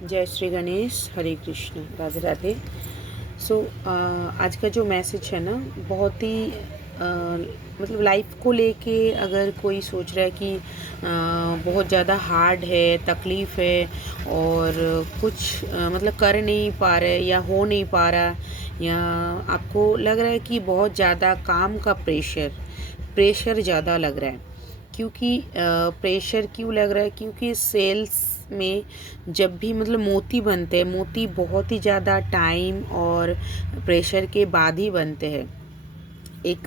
जय श्री गणेश, हरे कृष्ण, राधे राधे। सो आज का जो मैसेज है ना, बहुत ही मतलब लाइफ को लेके अगर कोई सोच रहा है कि बहुत ज़्यादा हार्ड है, तकलीफ़ है और कुछ मतलब कर नहीं पा रहे या हो नहीं पा रहा, या आपको लग रहा है कि बहुत ज़्यादा काम का प्रेशर ज़्यादा लग रहा है। क्योंकि प्रेशर क्यों लग रहा है? क्योंकि सेल्स में जब भी मतलब मोती बनते हैं, मोती बहुत ही ज़्यादा टाइम और प्रेशर के बाद ही बनते हैं। एक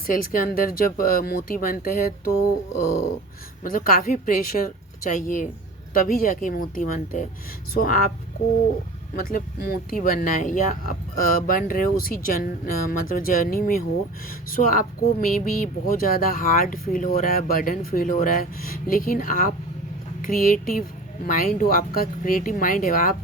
सेल्स के अंदर जब मोती बनते हैं तो मतलब काफ़ी प्रेशर चाहिए, तभी जाके मोती बनते हैं। सो आपको मतलब मोती बनना है या आप बन रहे हो उसी मतलब जर्नी में हो। सो आपको मे बी बहुत ज़्यादा हार्ड फील हो रहा है, बर्डन फील हो रहा है, लेकिन आप क्रिएटिव माइंड हो, आपका क्रिएटिव माइंड है, आप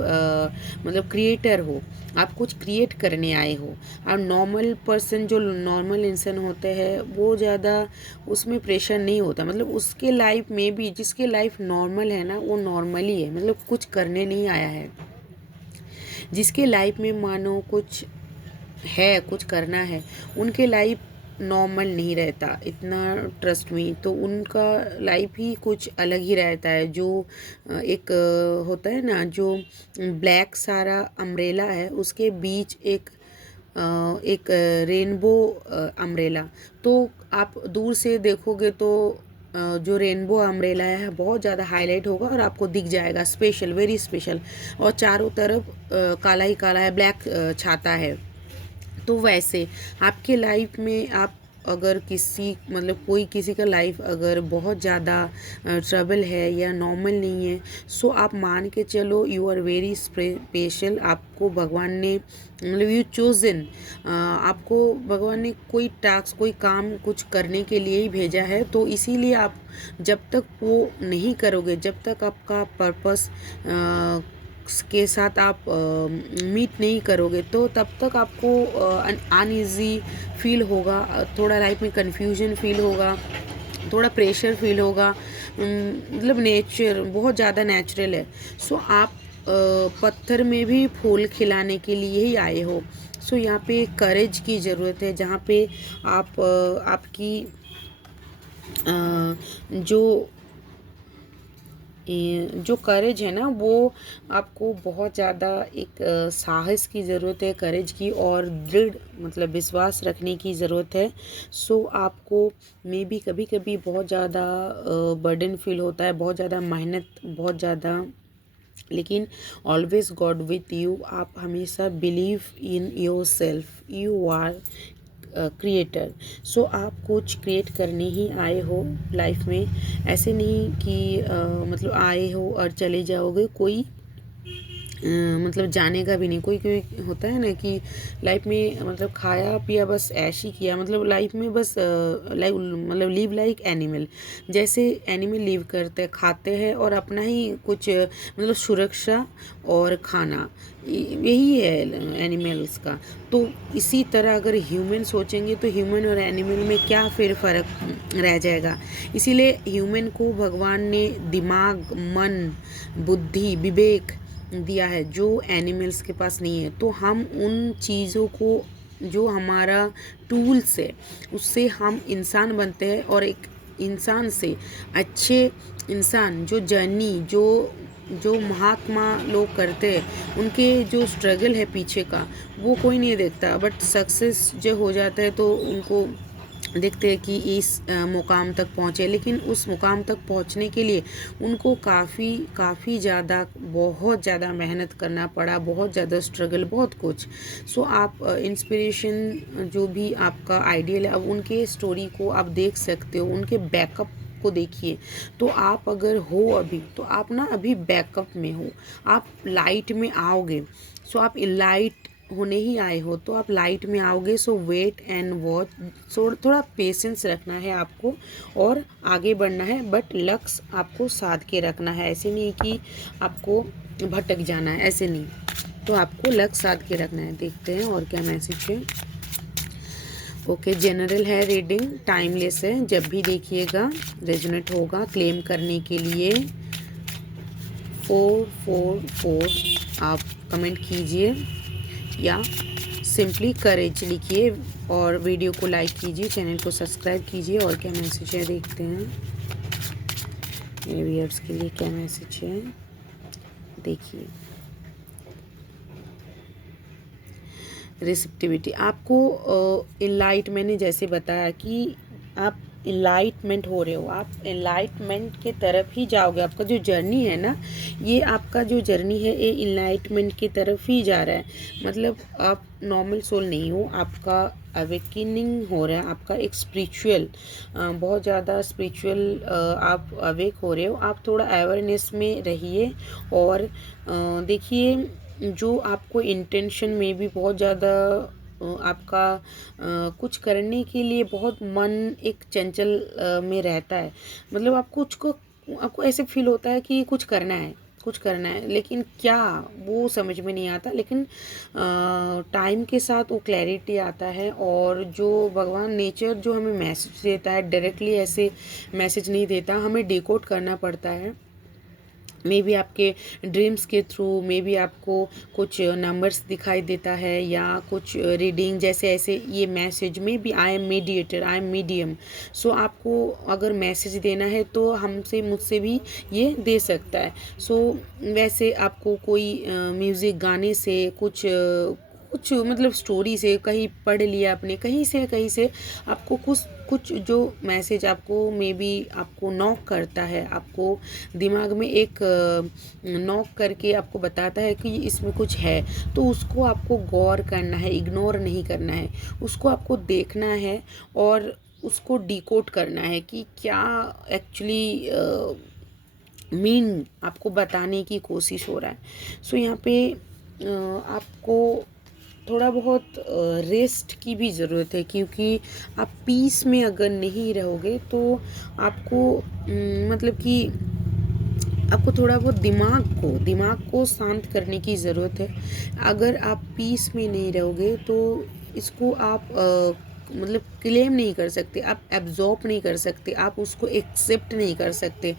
मतलब क्रिएटर हो, आप कुछ क्रिएट करने आए हो। और नॉर्मल पर्सन, जो नॉर्मल इंसान होते हैं, वो ज़्यादा उसमें प्रेशर नहीं होता। मतलब उसके लाइफ में भी, जिसके लाइफ नॉर्मल है ना, वो नॉर्मली है, मतलब कुछ करने नहीं आया है। जिसके लाइफ में मानो कुछ है, कुछ करना है, उनके लाइफ नॉर्मल नहीं रहता, इतना ट्रस्ट मी। तो उनका लाइफ ही कुछ अलग ही रहता है। जो एक होता है ना, जो ब्लैक सारा अम्ब्रेला है, उसके बीच एक रेनबो अम्ब्रेला। तो आप दूर से देखोगे तो जो रेनबो अम्ब्रेला है बहुत ज़्यादा हाईलाइट होगा और आपको दिख जाएगा, स्पेशल, वेरी स्पेशल। और चारों तरफ काला ही काला है, ब्लैक छाता है। तो वैसे आपके लाइफ में, आप अगर किसी मतलब कोई किसी का लाइफ अगर बहुत ज़्यादा ट्रबल है या नॉर्मल नहीं है, सो आप मान के चलो यू आर वेरी स्पेशल। आपको भगवान ने मतलब यू चोजन, आपको भगवान ने कोई टास्क, कोई काम कुछ करने के लिए ही भेजा है। तो इसीलिए आप जब तक वो नहीं करोगे, जब तक आपका पर्पस के साथ आप मीट नहीं करोगे, तो तब तक आपको अनईजी फील होगा, थोड़ा लाइफ में कन्फ्यूजन फील होगा, थोड़ा प्रेशर फील होगा। मतलब नेचर बहुत ज़्यादा नेचुरल है। सो आप पत्थर में भी फूल खिलाने के लिए ही आए हो। सो यहाँ पे करेज की ज़रूरत है, जहाँ पे आप आपकी जो जो करेज है ना, वो आपको बहुत ज़्यादा एक साहस की ज़रूरत है, करेज की, और दृढ़ मतलब विश्वास रखने की ज़रूरत है। सो आपको मे बी कभी कभी बहुत ज़्यादा बर्डन फील होता है, बहुत ज़्यादा मेहनत, बहुत ज़्यादा, लेकिन ऑलवेज गॉड विथ यू। आप हमेशा believe in yourself, you are creator. So आप कुछ क्रिएट करने ही आए हो लाइफ में। ऐसे नहीं कि मतलब आए हो और चले जाओगे, कोई मतलब जाने का भी नहीं। कोई कोई होता है ना कि लाइफ में मतलब खाया पिया बस ऐश ही किया, मतलब लाइफ में बस लाइफ मतलब लिव लाइक एनिमल, जैसे एनिमल लिव करते हैं, खाते हैं और अपना ही कुछ मतलब सुरक्षा और खाना, यही है एनिमल्स का। तो इसी तरह अगर ह्यूमन सोचेंगे तो ह्यूमन और एनिमल में क्या फिर फ़र्क रह जाएगा। इसीलिए ह्यूमन को भगवान ने दिमाग, मन, बुद्धि, विवेक दिया है, जो एनिमल्स के पास नहीं है। तो हम उन चीज़ों को, जो हमारा टूल्स है, उससे हम इंसान बनते हैं। और एक इंसान से अच्छे इंसान, जो जर्नी, जो जो महात्मा लोग करते हैं, उनके जो स्ट्रगल है पीछे का, वो कोई नहीं देखता। बट सक्सेस जो हो जाता है तो उनको देखते हैं कि इस मुकाम तक पहुँचे, लेकिन उस मुकाम तक पहुँचने के लिए उनको काफ़ी ज़्यादा, बहुत ज़्यादा मेहनत करना पड़ा, बहुत ज़्यादा स्ट्रगल, बहुत कुछ। सो आप इंस्पिरेशन, जो भी आपका आइडियल है, अब उनके स्टोरी को आप देख सकते हो, उनके बैकअप को देखिए। तो आप अगर हो अभी, तो आप ना अभी बैकअप में हो, आप लाइट में आओगे। सो आप लाइट होने ही आए हो, तो आप लाइट में आओगे। सो वेट एंड वॉच। सो थोड़ा पेशेंस रखना है आपको और आगे बढ़ना है, बट लक्ष्य आपको साध के रखना है। ऐसे नहीं कि आपको भटक जाना है, ऐसे नहीं। तो आपको लक्ष्य साध के रखना है। देखते हैं और क्या मैसेज है। ओके, जनरल है रीडिंग, टाइमलेस है, जब भी देखिएगा रेजोनेट होगा। क्लेम करने के लिए 444 आप कमेंट कीजिए या सिंपली करेज लिखिए और वीडियो को लाइक कीजिए, चैनल को सब्सक्राइब कीजिए। और क्या मैसेज है देखते हैं, मेरे व्यूअर्स के लिए क्या मैसेज है देखिए। रिसेप्टिविटी आपको इनलाइट, मैंने जैसे बताया कि आप इनलाइटमेंट हो रहे हो, आप इनलाइटमेंट के तरफ ही जाओगे। आपका जो जर्नी है ना, ये आपका जो जर्नी है ये इनलाइटमेंट की तरफ ही जा रहा है। मतलब आप नॉर्मल सोल नहीं हो, आपका अवेकनिंग हो रहा है, आपका एक स्पिरिचुअल, बहुत ज़्यादा स्पिरिचुअल आप अवेक हो रहे हो। आप थोड़ा अवेयरनेस में रहिए और देखिए जो आपको इंटेंशन में भी बहुत ज़्यादा आपका कुछ करने के लिए बहुत मन एक चंचल में रहता है। मतलब आपको ऐसे फील होता है कि कुछ करना है, कुछ करना है, लेकिन क्या वो समझ में नहीं आता। लेकिन टाइम के साथ वो क्लैरिटी आता है। और जो भगवान नेचर जो हमें मैसेज देता है, डायरेक्टली ऐसे मैसेज नहीं देता, हमें डिकोड करना पड़ता है। मे बी आपके ड्रीम्स के थ्रू, मे बी आपको कुछ नंबर्स दिखाई देता है या कुछ रीडिंग जैसे ऐसे ये मैसेज में भी I am mediator, I am medium. So आपको अगर मैसेज देना है तो हमसे मुझसे भी ये दे सकता है। सो वैसे आपको कोई म्यूज़िक गाने से कुछ मतलब स्टोरी से कहीं पढ़ लिया आपने, कहीं से आपको कुछ जो मैसेज आपको मे बी आपको नॉक करता है, आपको दिमाग में एक नॉक करके आपको बताता है कि इसमें कुछ है, तो उसको आपको गौर करना है, इग्नोर नहीं करना है, उसको आपको देखना है और उसको डिकोड करना है कि क्या एक्चुअली मीन आपको बताने की कोशिश हो रहा है। सो यहाँ पे आपको थोड़ा बहुत रेस्ट की भी ज़रूरत है, क्योंकि आप पीस में अगर नहीं रहोगे तो आपको मतलब कि आपको थोड़ा बहुत दिमाग को शांत करने की ज़रूरत है। अगर आप पीस में नहीं रहोगे तो इसको आप मतलब क्लेम नहीं कर सकते, आप एब्जॉर्ब नहीं कर सकते, आप उसको एक्सेप्ट नहीं कर सकते।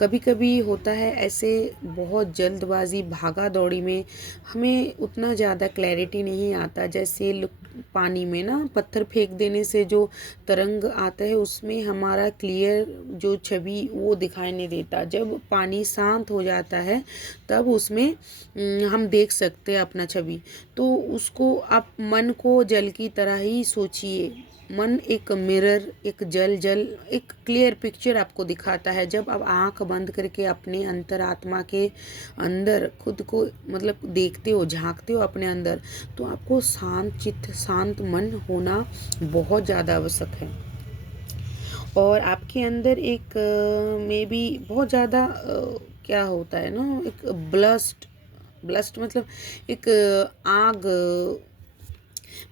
कभी कभी होता है ऐसे, बहुत जल्दबाजी भागा दौड़ी में हमें उतना ज़्यादा क्लैरिटी नहीं आता। जैसे पानी में ना पत्थर फेंक देने से जो तरंग आता है उसमें हमारा क्लियर जो छवि वो दिखाई नहीं देता। जब पानी शांत हो जाता है तब उसमें हम देख सकते हैं अपना छवि। तो उसको आप मन को जल की तरह ही सोचिए। मन एक मिरर, एक जल एक क्लियर पिक्चर आपको दिखाता है। जब आप आंख बंद करके अपने अंतरात्मा के अंदर खुद को मतलब देखते हो, झांकते हो अपने अंदर, तो आपको शांत चित्त, शांत मन होना बहुत ज़्यादा आवश्यक है। और आपके अंदर एक मे बी बहुत ज़्यादा क्या होता है ना, एक ब्लस्ट मतलब एक आग,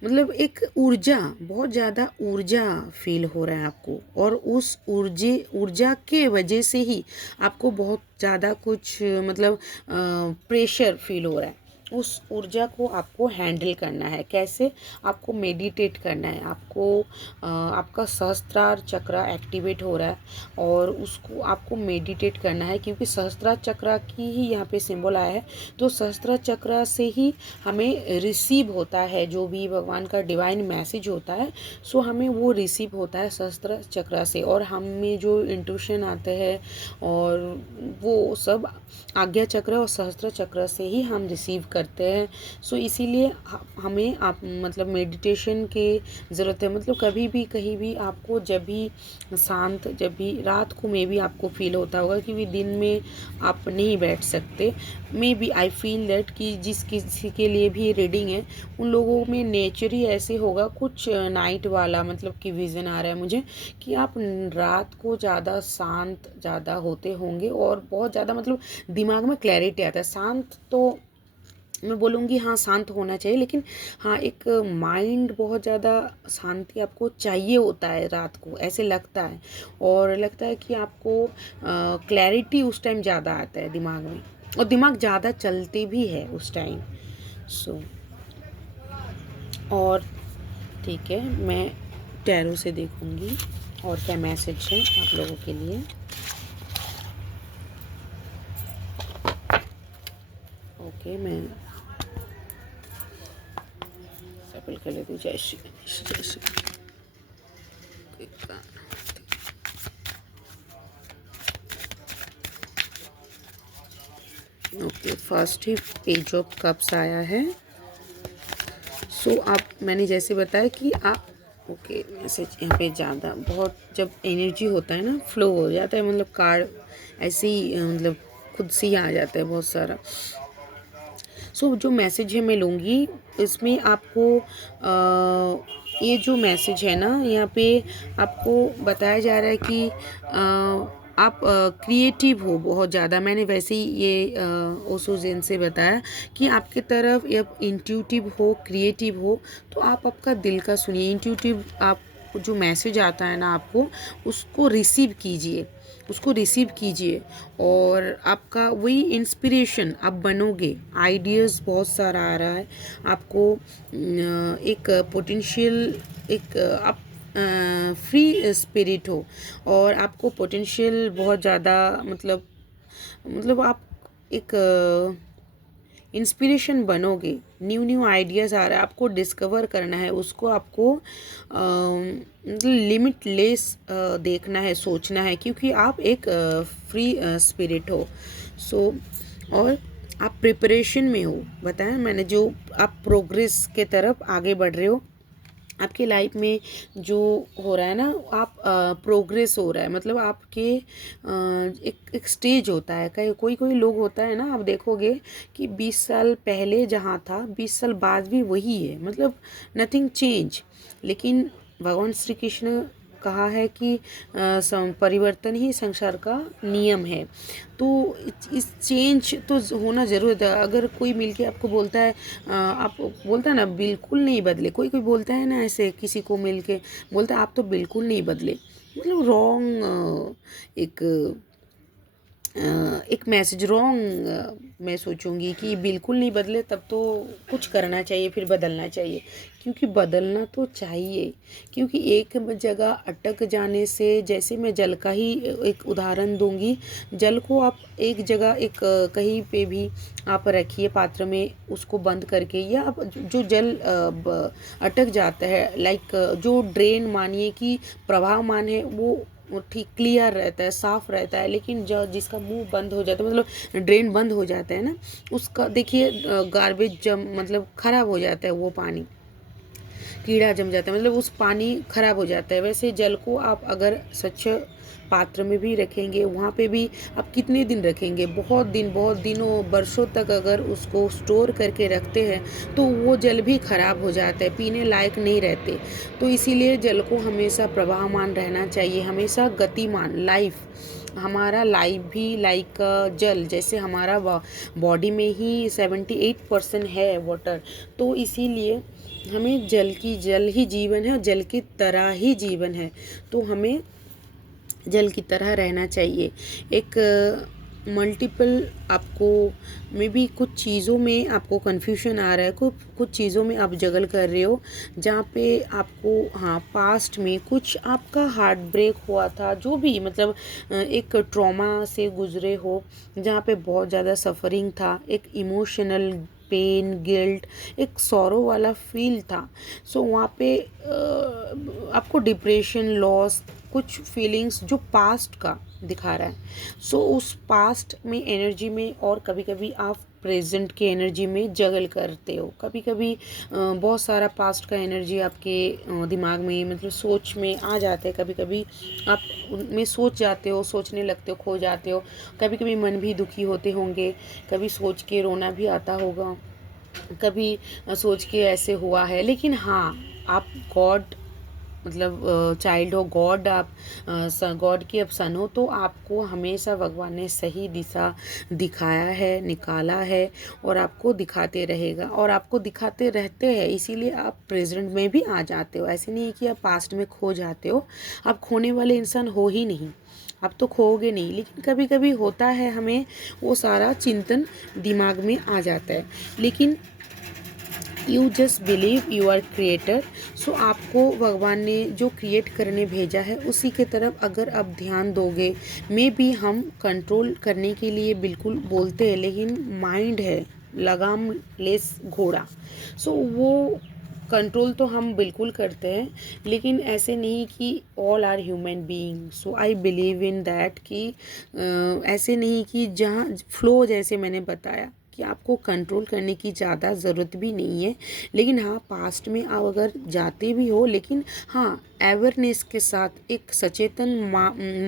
मतलब एक ऊर्जा, बहुत ज़्यादा ऊर्जा फील हो रहा है आपको। और उस ऊर्जा के वजह से ही आपको बहुत ज़्यादा कुछ मतलब प्रेशर फील हो रहा है। उस ऊर्जा को आपको हैंडल करना है। कैसे? आपको मेडिटेट करना है, आपको आपका सहस्त्रार चक्र एक्टिवेट हो रहा है और उसको आपको मेडिटेट करना है, क्योंकि सहस्त्रार चक्र की ही यहाँ पे सिंबल आया है। तो सहस्त्रार चक्र से ही हमें रिसीव होता है जो भी भगवान का डिवाइन मैसेज होता है। सो हमें वो रिसीव होता है सहस्त्रार चक्र से, और हमें जो इंट्यूशन आते हैं और वो सब आज्ञा चक्र और सहस्त्र चक्र से ही हम रिसीव करते हैं। सो इसीलिए हमें आप मतलब मेडिटेशन की ज़रूरत है। मतलब कभी भी कहीं भी आपको जब भी शांत, जब भी रात को मे भी आपको फील होता होगा कि दिन में आप नहीं बैठ सकते। Maybe I feel that कि जिस किसी के लिए भी रीडिंग है उन लोगों में नेचर ही ऐसे होगा, कुछ नाइट वाला मतलब कि विज़न आ रहा है मुझे कि आप रात को ज़्यादा शांत ज़्यादा होते होंगे और बहुत ज़्यादा मतलब दिमाग में क्लैरिटी आता है। शांत तो मैं बोलूँगी हाँ शांत होना चाहिए, लेकिन हाँ एक माइंड बहुत ज़्यादा शांति आपको चाहिए होता है रात को, ऐसे लगता है। और लगता है कि आपको क्लैरिटी उस टाइम ज़्यादा आता है दिमाग में, और दिमाग ज़्यादा चलते भी है उस टाइम। सो और ठीक है, मैं टैरो से देखूँगी और क्या मैसेज है आप लोगों के लिए। ओके, मैं सफल कर लेती हूँ। जय श्री गणेश, जय Shri Ganesh. Okay, first he page of cups आया है। सो आप, मैंने जैसे बताया कि आप, ओके, मैसेज यहाँ पे ज़्यादा बहुत जब एनर्जी होता है ना, फ्लो हो जाता है, मतलब कार्ड ऐसे ही मतलब खुद से ही आ जाता है बहुत सारा। सो जो मैसेज है मैं लूँगी, इसमें आपको ये जो मैसेज है ना, यहाँ पे आपको बताया जा रहा है कि आप क्रिएटिव हो बहुत ज़्यादा। मैंने वैसे ही ये ओशो ज़ेन से बताया कि आपके तरफ जब इंट्यूटिव हो, क्रिएटिव हो, तो आप आपका दिल का सुनिए। इंट्यूटिव आप जो मैसेज आता है ना आपको, उसको रिसीव कीजिए, उसको रिसीव कीजिए, और आपका वही इंस्पिरेशन आप बनोगे। आइडियाज़ बहुत सारा आ रहा है आपको, एक पोटेंशियल, एक आप फ्री स्पिरिट हो, और आपको पोटेंशियल बहुत ज़्यादा, मतलब आप एक इंस्पिरेशन बनोगे। न्यू न्यू आइडियाज़ आ रहा है, आपको डिस्कवर करना है उसको, आपको लिमिटलेस देखना है, सोचना है, क्योंकि आप एक फ्री स्पिरिट हो। सो और आप प्रिपरेशन में हो, बताया मैंने, जो आप प्रोग्रेस के तरफ आगे बढ़ रहे हो। आपकी लाइफ में जो हो रहा है ना, आप प्रोग्रेस हो रहा है, मतलब आपके एक स्टेज होता है। कई कोई कोई लोग होता है ना, आप देखोगे कि 20 साल पहले जहाँ था, 20 साल बाद भी वही है, मतलब नथिंग चेंज। लेकिन भगवान श्री कृष्ण कहा है कि परिवर्तन ही संसार का नियम है। तो इस चेंज तो होना ज़रूरत है। अगर कोई मिलके आपको बोलता है, आप बोलता है ना बिल्कुल नहीं बदले, कोई कोई बोलता है ना ऐसे, किसी को मिलके बोलता है आप तो बिल्कुल नहीं बदले, मतलब रॉन्ग एक एक मैसेज रॉन्ग। मैं सोचूंगी कि बिल्कुल नहीं बदले, तब तो कुछ करना चाहिए, फिर बदलना चाहिए, क्योंकि बदलना तो चाहिए। क्योंकि एक जगह अटक जाने से, जैसे मैं जल का ही एक उदाहरण दूंगी, जल को आप एक जगह, एक कहीं पे भी आप रखिए पात्र में, उसको बंद करके, या आप जो जल अटक जाता है, लाइक जो ड्रेन मानिए कि प्रवाह मान है, वो ठीक क्लियर रहता है, साफ रहता है, लेकिन जो जिसका मुंह बंद हो जाता है, मतलब ड्रेन बंद हो जाता है ना, उसका देखिए गार्बेज जम, मतलब खराब हो जाता है, वो पानी कीड़ा जम जाता है, मतलब उस पानी खराब हो जाता है। वैसे जल को आप अगर स्वच्छ पात्र में भी रखेंगे, वहाँ पे भी आप कितने दिन रखेंगे, बहुत दिन, बहुत दिनों, वर्षों तक अगर उसको स्टोर करके रखते हैं, तो वो जल भी खराब हो जाता है, पीने लायक नहीं रहते। तो इसीलिए जल को हमेशा प्रवाहमान रहना चाहिए, हमेशा गतिमान। लाइफ, हमारा लाइफ भी लाइक जल, जैसे हमारा बॉडी में ही 78% है वाटर, तो इसीलिए हमें जल ही जीवन है, और जल की तरह ही जीवन है, तो हमें जल की तरह रहना चाहिए। एक मल्टीपल आपको में भी कुछ चीज़ों में आपको कन्फ्यूजन आ रहा है, कुछ चीज़ों में आप जगल कर रहे हो, जहाँ पे आपको, हाँ, पास्ट में कुछ आपका हार्ट ब्रेक हुआ था, जो भी, मतलब एक ट्रॉमा से गुजरे हो, जहाँ पे बहुत ज़्यादा सफरिंग था, एक इमोशनल पेन, गिल्ट, एक सॉरो वाला फील था। सो वहाँ पे आपको डिप्रेशन, लॉस, कुछ फीलिंग्स जो पास्ट का दिखा रहा है। सो उस पास्ट में एनर्जी में, और कभी कभी आप प्रेजेंट के एनर्जी में जगल करते हो। कभी कभी बहुत सारा पास्ट का एनर्जी आपके दिमाग में, मतलब सोच में आ जाते हैं। कभी कभी आप उनमें सोच जाते हो, सोचने लगते हो, खो जाते हो। कभी कभी मन भी दुखी होते होंगे, कभी सोच के रोना भी आता होगा, कभी सोच के ऐसे हुआ है। लेकिन हाँ, आप गॉड, मतलब चाइल्ड हो, गॉड, आप गॉड की अब सन हो, तो आपको हमेशा भगवान ने सही दिशा दिखाया है, निकाला है, और आपको दिखाते रहेगा, और आपको दिखाते रहते हैं। इसीलिए आप प्रेजेंट में भी आ जाते हो। ऐसे नहीं है कि आप पास्ट में खो जाते हो, आप खोने वाले इंसान हो ही नहीं, आप तो खोओगे नहीं। लेकिन कभी कभी होता है, हमें वो सारा चिंतन दिमाग में आ जाता है, लेकिन you just believe you are creator. So आपको भगवान ने जो क्रिएट करने भेजा है, उसी के तरफ अगर आप ध्यान दोगे, मे बी हम कंट्रोल करने के लिए बिल्कुल बोलते हैं, लेकिन माइंड है, लगाम लेस घोड़ा। सो वो कंट्रोल तो हम बिल्कुल करते हैं, लेकिन ऐसे नहीं कि all are human being. So I believe in that कि ऐसे नहीं कि जहाँ फ्लो, जैसे मैंने बताया कि आपको कंट्रोल करने की ज़्यादा ज़रूरत भी नहीं है, लेकिन हाँ पास्ट में आप अगर जाते भी हो, लेकिन हाँ अवेयरनेस के साथ, एक सचेतन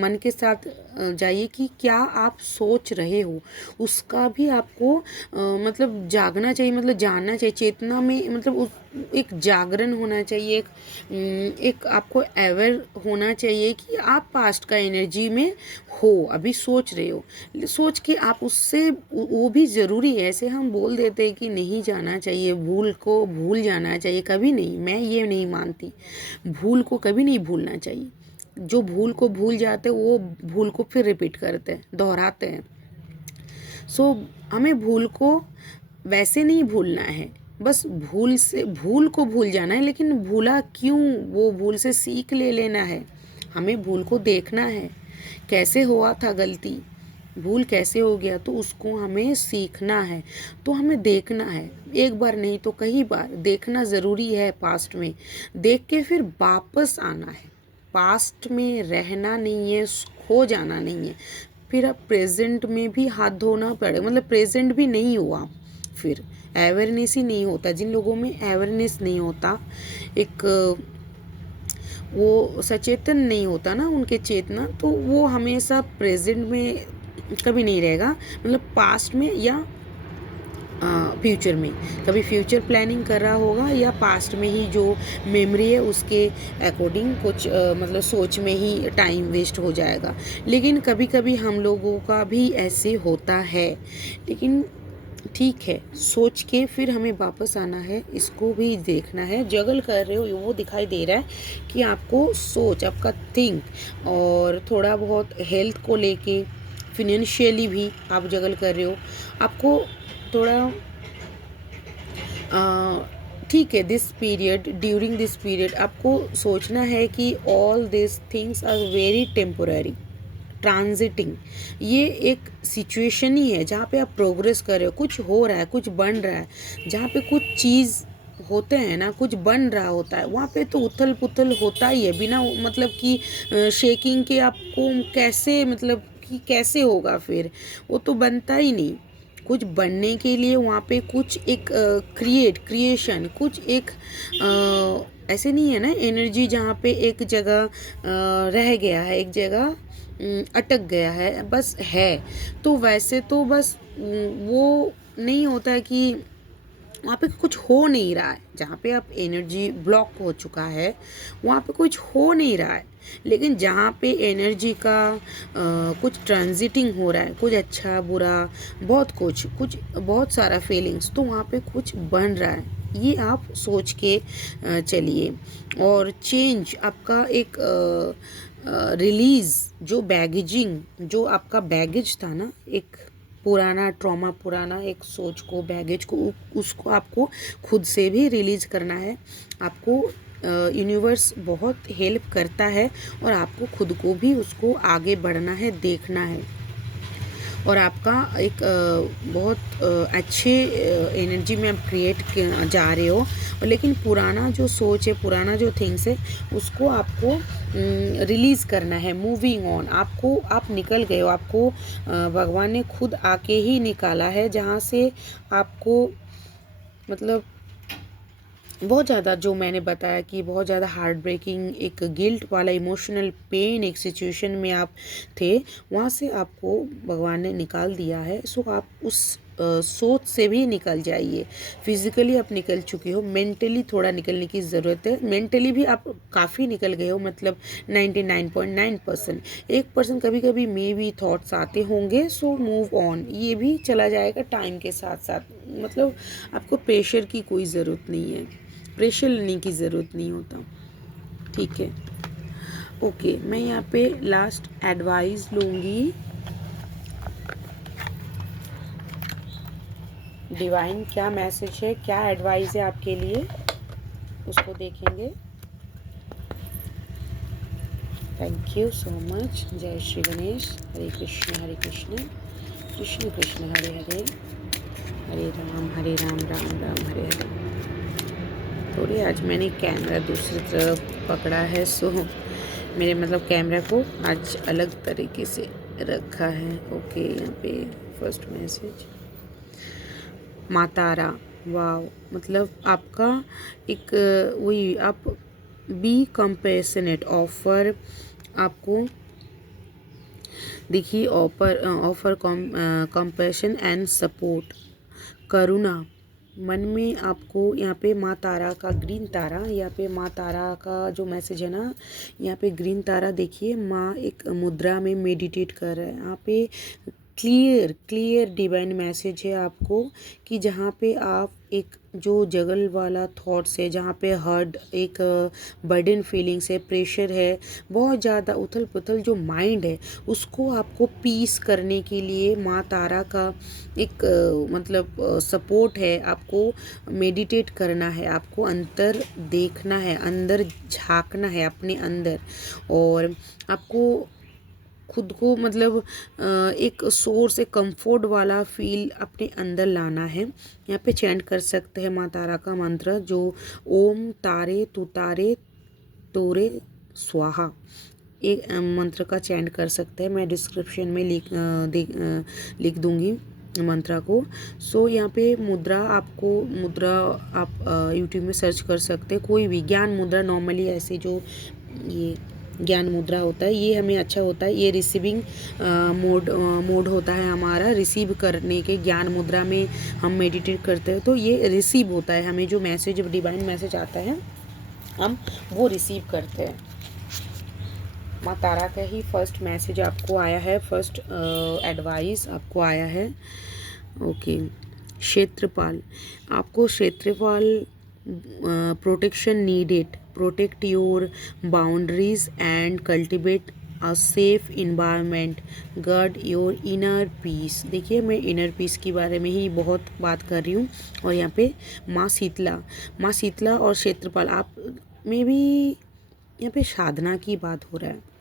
मन के साथ जाइए कि क्या आप सोच रहे हो, उसका भी आपको मतलब जागना चाहिए, मतलब जानना चाहिए, चेतना में मतलब उस एक जागरण होना चाहिए, एक आपको अवेयर होना चाहिए कि आप पास्ट का एनर्जी में हो, अभी सोच रहे हो, सोच के आप उससे, वो भी ज़रूरी है। ऐसे हम बोल देते हैं कि नहीं जाना चाहिए, भूल को भूल जाना चाहिए, कभी नहीं, मैं ये नहीं मानती, भूल को कभी नहीं भूलना चाहिए। जो भूल को भूल जाते हैं वो भूल को फिर रिपीट करते हैं, दोहराते हैं। सो हमें भूल को वैसे नहीं भूलना है, बस भूल से भूल को भूल जाना है, लेकिन भूला क्यों, वो भूल से सीख ले लेना है। हमें भूल को देखना है, कैसे हुआ था गलती, भूल कैसे हो गया, तो उसको हमें सीखना है, तो हमें देखना है, एक बार नहीं तो कई बार देखना ज़रूरी है। पास्ट में देख के फिर वापस आना है, पास्ट में रहना नहीं है, खो जाना नहीं है। फिर अब प्रेजेंट में भी हाथ धोना पड़ेगा, मतलब प्रेजेंट भी नहीं हुआ, फिर अवेयरनेस ही नहीं होता। जिन लोगों में अवेयरनेस नहीं होता, एक वो सचेतन नहीं होता ना उनके चेतना, तो वो हमेशा प्रेजेंट में कभी नहीं रहेगा, मतलब पास्ट में या फ्यूचर में। कभी फ्यूचर प्लानिंग कर रहा होगा या पास्ट में ही जो मेमोरी है उसके अकॉर्डिंग कुछ मतलब सोच में ही टाइम वेस्ट हो जाएगा। लेकिन कभी कभी हम लोगों का भी ऐसे होता है, लेकिन ठीक है, सोच के फिर हमें वापस आना है, इसको भी देखना है। जगल कर रहे हो वो दिखाई दे रहा है कि आपको सोच, आपका थिंक, और थोड़ा बहुत हेल्थ को लेके, फिनेंशियली भी आप जगल कर रहे हो। आपको थोड़ा ठीक है, this period, during this period आपको सोचना है कि all this things are very temporary, transiting. ये एक सिचुएशन ही है जहाँ पे आप प्रोग्रेस कर रहे हो, कुछ हो रहा है, कुछ बन रहा है। जहाँ पे कुछ चीज़ होते हैं ना, कुछ बन रहा होता है, वहाँ पे तो उथल पुथल होता ही है, बिना मतलब कि शेकिंग के आपको कैसे, मतलब कि कैसे होगा, फिर वो तो बनता ही नहीं। कुछ बनने के लिए वहाँ पे कुछ एक क्रिएशन, कुछ एक ऐसे नहीं है ना एनर्जी जहाँ पे एक जगह रह गया है, एक जगह अटक गया है, बस है। तो वैसे तो बस वो नहीं होता है कि वहाँ पे कुछ हो नहीं रहा है, जहाँ पे आप एनर्जी ब्लॉक हो चुका है वहाँ पे कुछ हो नहीं रहा है। लेकिन जहाँ पे एनर्जी का कुछ ट्रांजिटिंग हो रहा है, कुछ अच्छा बुरा, बहुत कुछ बहुत सारा फीलिंग्स, तो वहाँ पे कुछ बन रहा है, ये आप सोच के चलिए। और चेंज आपका एक रिलीज़, जो बैगेजिंग, जो आपका बैगेज था ना, एक पुराना ट्रॉमा, पुराना एक सोच को, बैगेज को, उसको आपको खुद से भी रिलीज़ करना है। आपको यूनिवर्स बहुत हेल्प करता है, और आपको खुद को भी उसको आगे बढ़ना है, देखना है। और आपका एक बहुत अच्छे एनर्जी में आप क्रिएट जा रहे हो। और लेकिन पुराना जो सोच है, पुराना जो थिंग्स है, उसको आपको रिलीज़ करना है, मूविंग ऑन। आपको, आप निकल गए हो, आपको भगवान ने खुद आके ही निकाला है, जहाँ से आपको मतलब बहुत ज़्यादा, जो मैंने बताया कि बहुत ज़्यादा हार्ट ब्रेकिंग, एक गिल्ट वाला इमोशनल पेन, एक सिचुएशन में आप थे, वहाँ से आपको भगवान ने निकाल दिया है। सो आप उस सोच से भी निकल जाइए। फिज़िकली आप निकल चुके हो, मेंटली थोड़ा निकलने की ज़रूरत है। मेंटली भी आप काफ़ी निकल गए हो, मतलब 99.9%। 1% कभी कभी मे भी थॉट्स आते होंगे, सो मूव ऑन, ये भी चला जाएगा टाइम के साथ साथ। मतलब आपको प्रेशर की कोई ज़रूरत नहीं है, प्रेशर लेने की ज़रूरत नहीं होता, ठीक है। ओके, मैं यहाँ पे लास्ट एडवाइस लूँगी। डिवाइन क्या मैसेज है, क्या एडवाइस है आपके लिए, उसको देखेंगे। Thank you so much. जय श्री गणेश। हरे कृष्ण कृष्ण कृष्ण हरे हरे। हरे राम राम राम हरे हरे। थोड़ी आज मैंने कैमरा दूसरी तरफ पकड़ा है, सो मेरे मतलब कैमरा को आज अलग तरीके से रखा है। ओके, यहाँ पे फर्स्ट मैसेज माँ तारा। वाव, मतलब आपका एक वही आप बी कंपेशनेट ऑफर, आपको देखिए ऑफर कंपैशन एंड सपोर्ट, करुणा। मन में आपको यहाँ पे माँ तारा का ग्रीन तारा, यहाँ पे माँ तारा का जो मैसेज है ना, यहाँ पे ग्रीन तारा देखिए, माँ एक मुद्रा में मेडिटेट कर रहा है। यहाँ पे क्लियर डिवाइन मैसेज है आपको कि जहाँ पे आप एक जो जगल वाला थॉट्स है, जहाँ पे हर्ड एक बर्डन फीलिंग्स है, प्रेशर है, बहुत ज़्यादा उथल पुथल जो माइंड है, उसको आपको पीस करने के लिए माँ तारा का एक मतलब सपोर्ट है। आपको मेडिटेट करना है, आपको अंतर देखना है, अंदर झांकना है अपने अंदर, और आपको खुद को मतलब एक सोर्स, एक कंफर्ट वाला फील अपने अंदर लाना है। यहाँ पे चैंट कर सकते हैं माँ तारा का मंत्र, जो ओम तारे तुतारे तोरे स्वाहा, एक मंत्र का चैंट कर सकते हैं। मैं डिस्क्रिप्शन में लिख दूंगी मंत्रा को। सो यहाँ पे मुद्रा आप यूट्यूब में सर्च कर सकते हैं, कोई भी ज्ञान मुद्रा। नॉर्मली ऐसे जो ये ज्ञान मुद्रा होता है, ये हमें अच्छा होता है। ये रिसीविंग मोड होता है हमारा, रिसीव करने के। ज्ञान मुद्रा में हम मेडिटेट करते हैं तो ये रिसीव होता है, हमें जो मैसेज डिवाइन मैसेज आता है हम वो रिसीव करते हैं। माँ तारा का ही फर्स्ट मैसेज आपको आया है, फर्स्ट एडवाइस आपको आया है। ओके, क्षेत्रपाल, आपको Kshetrapal protection needed, protect your boundaries and cultivate a safe environment, guard your inner peace. देखिए, मैं इनर पीस के बारे में ही बहुत बात कर रही हूँ। और यहाँ पे माँ शीतला और क्षेत्रपाल, आप में भी यहाँ पे साधना की बात हो रहा है।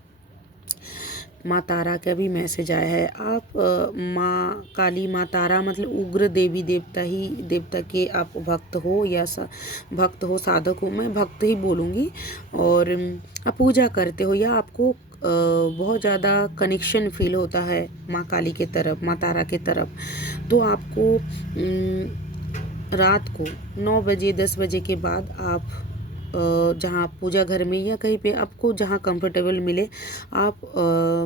माँ तारा का भी मैसेज आया है। आप माँ काली, माँ तारा मतलब उग्र देवी देवता के आप भक्त हो या भक्त हो, साधक हो, मैं भक्त ही बोलूँगी। और आप पूजा करते हो या आपको बहुत ज़्यादा कनेक्शन फील होता है माँ काली के तरफ, माँ तारा के तरफ, तो आपको रात को 9 बजे 10 बजे के बाद आप जहाँ पूजा घर में या कहीं पे आपको जहाँ कंफर्टेबल मिले आप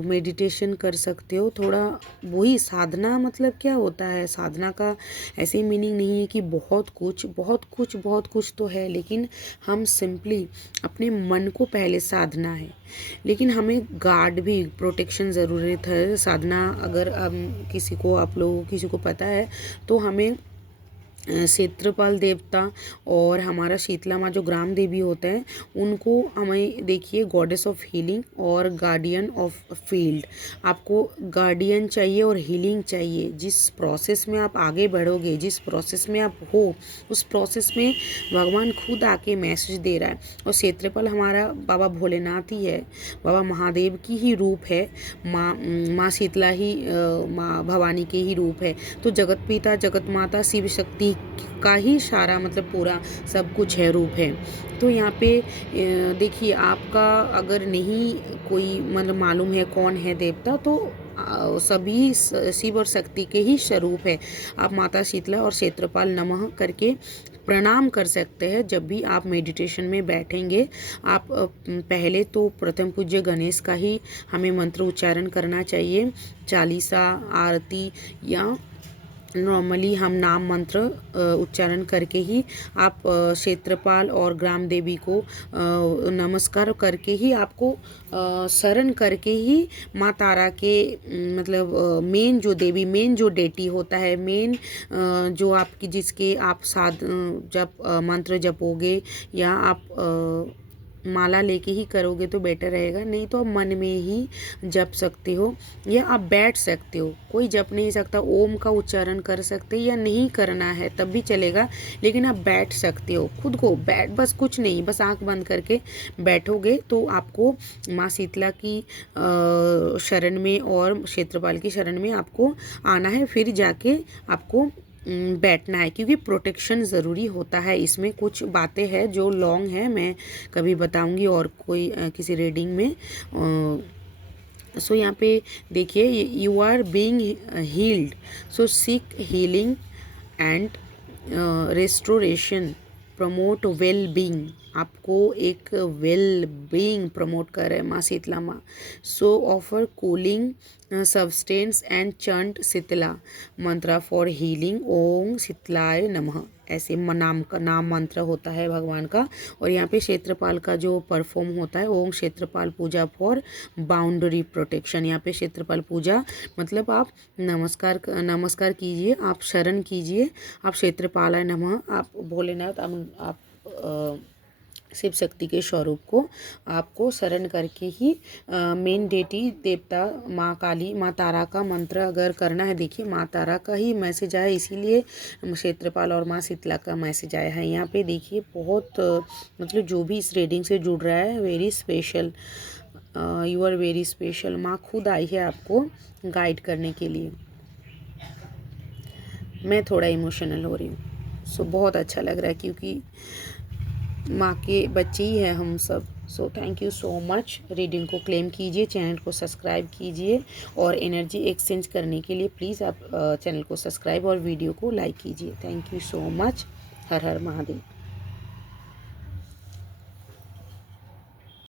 मेडिटेशन कर सकते हो। थोड़ा वही साधना, मतलब क्या होता है साधना का ऐसे मीनिंग नहीं है कि बहुत कुछ तो है, लेकिन हम सिंपली अपने मन को पहले साधना है। लेकिन हमें गार्ड भी, प्रोटेक्शन ज़रूरत है। साधना अगर हम किसी को पता है तो हमें क्षेत्रपाल देवता और हमारा शीतला माँ जो ग्राम देवी होते हैं, उनको हमें देखिए गॉडेस ऑफ हीलिंग और गार्डियन ऑफ फील्ड। आपको गार्डियन चाहिए और हीलिंग चाहिए। जिस प्रोसेस में आप आगे बढ़ोगे, जिस प्रोसेस में आप हो, उस प्रोसेस में भगवान खुद आके मैसेज दे रहा है। और क्षेत्रपाल हमारा बाबा भोलेनाथ ही है, बाबा महादेव की ही रूप है। माँ शीतला ही माँ भवानी के ही रूप है। तो जगत पिता, जगत माता, शिव शक्ति का ही सारा मतलब पूरा सब कुछ है, रूप है। तो यहाँ पे देखिए, आपका अगर नहीं कोई मतलब मालूम है कौन है देवता, तो सभी शिव और शक्ति के ही स्वरूप है। आप माता शीतला और क्षेत्रपाल नमः करके प्रणाम कर सकते हैं। जब भी आप मेडिटेशन में बैठेंगे, आप पहले तो प्रथम पूज्य गणेश का ही हमें मंत्र उच्चारण करना चाहिए, चालीसा, आरती, या नॉर्मली हम नाम मंत्र उच्चारण करके ही आप क्षेत्रपाल और ग्राम देवी को नमस्कार करके ही, आपको शरण करके ही माँ तारा के मतलब मेन जो देवी, मेन जो डेटी होता है, मेन जो आपकी जिसके आप जब मंत्र जपोगे या आप माला लेके ही करोगे तो बेटर रहेगा। नहीं तो आप मन में ही जप सकते हो या आप बैठ सकते हो। कोई जप नहीं सकता, ओम का उच्चारण कर सकते या नहीं करना है तब भी चलेगा, लेकिन आप बैठ सकते हो। खुद को बस कुछ नहीं, बस आंख बंद करके बैठोगे तो आपको माँ शीतला की शरण में और क्षेत्रपाल की शरण में आपको आना है। फिर जाके आपको बैठना है, क्योंकि प्रोटेक्शन ज़रूरी होता है। इसमें कुछ बातें हैं जो लॉन्ग है, मैं कभी बताऊंगी और कोई किसी रीडिंग में। सो यहाँ पे देखिए, you are being healed, so seek healing and restoration, promote well being. आपको एक वेल बीइंग प्रमोट कर रहे हैं माँ शीतला माँ। So offer cooling substance and chant Shitala mantra for healing, Om शीतलाय नमः। ऐसे नाम मंत्र होता है भगवान का। और यहाँ पे क्षेत्रपाल का जो परफॉर्म होता है, ओम क्षेत्रपाल पूजा फॉर बाउंड्री प्रोटेक्शन। यहाँ पे क्षेत्रपाल पूजा मतलब आप नमस्कार कीजिए, आप शरण कीजिए, आप क्षेत्रपालाय नमः, आप भोलेनाथ, आप शिव शक्ति के स्वरूप को आपको शरण करके ही मेन डेटी देवता माँ काली, माँ तारा का मंत्र अगर करना है। देखिए, माँ तारा का ही मैसेज आया, इसीलिए क्षेत्रपाल और माँ शीतला का मैसेज आया है यहाँ पे। देखिए, बहुत मतलब जो भी इस रीडिंग से जुड़ रहा है, very special, you are very special. माँ खुद आई है आपको गाइड करने के लिए। मैं थोड़ा इमोशनल हो रही हूँ। सो बहुत अच्छा लग रहा है, क्योंकि माँ के बच्चे ही हैं हम सब। So thank you so much. Reading को क्लेम कीजिए, चैनल को सब्सक्राइब कीजिए, और एनर्जी एक्सचेंज करने के लिए प्लीज़ आप चैनल को सब्सक्राइब और वीडियो को लाइक कीजिए। Thank you so much. Her her Mahadev.